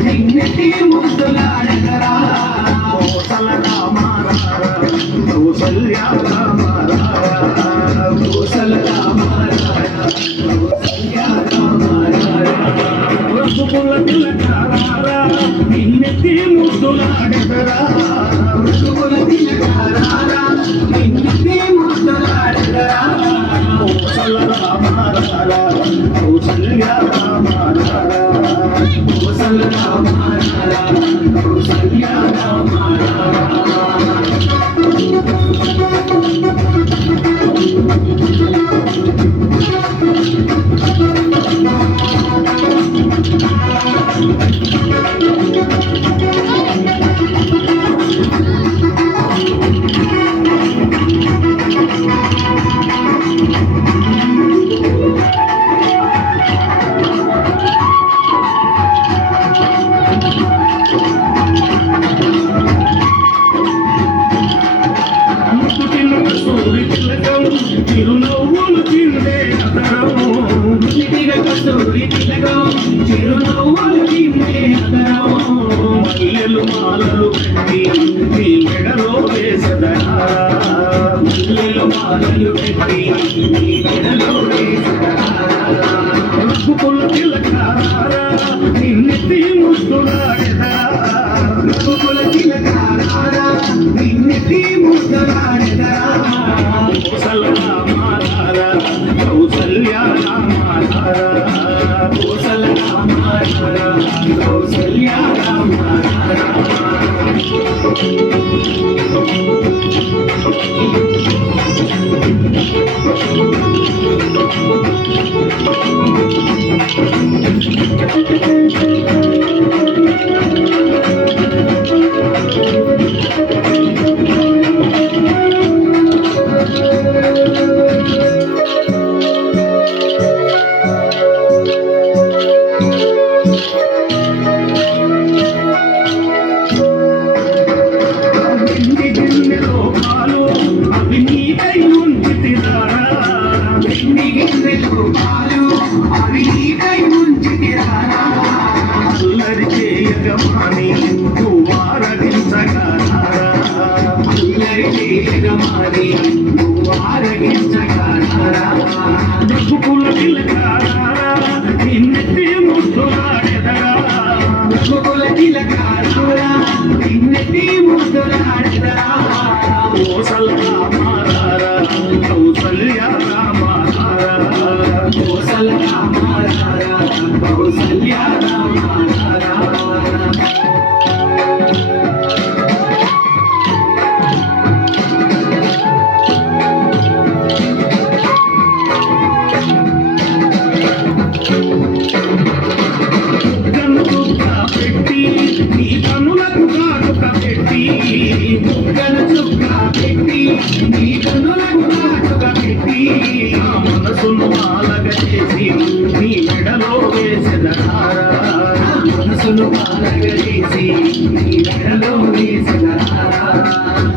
నిన్నెత్తి ముద్దులాడెదరా చిరునవ్వులు చిందే అతరము చిరునవ్వులు చిందే అతరము మల్లెలు మాలలు పెట్టి నీ మెడలో వేసదరా మల్లెలు మాలలు పెట్టి నీ మెడలో వేసదరా రఘుకుల తిలకారా నిన్నెత్తి ముద్దులాడెదరా రఘుకుల తిలకారా నిన్నెత్తి ముద్దులాడెదరా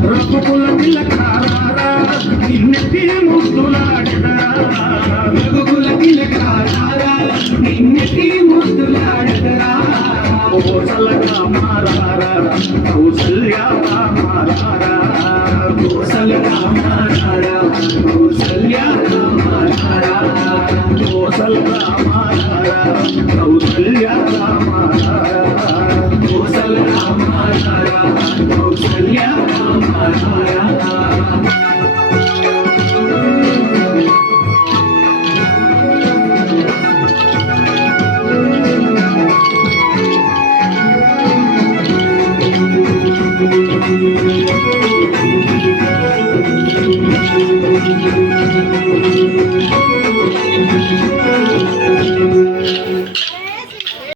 రఘుకుల తిలకారా నిన్నెత్తి ముద్దులాడెదరా రఘుకుల తిలకారా నిన్నెత్తి ముద్దులాడెదరా కోసలగా మారారా కౌసల్యా మారారా కోసలగా మారారా కౌసల్యా మారారా కోసలగా మారారా కౌసల్యా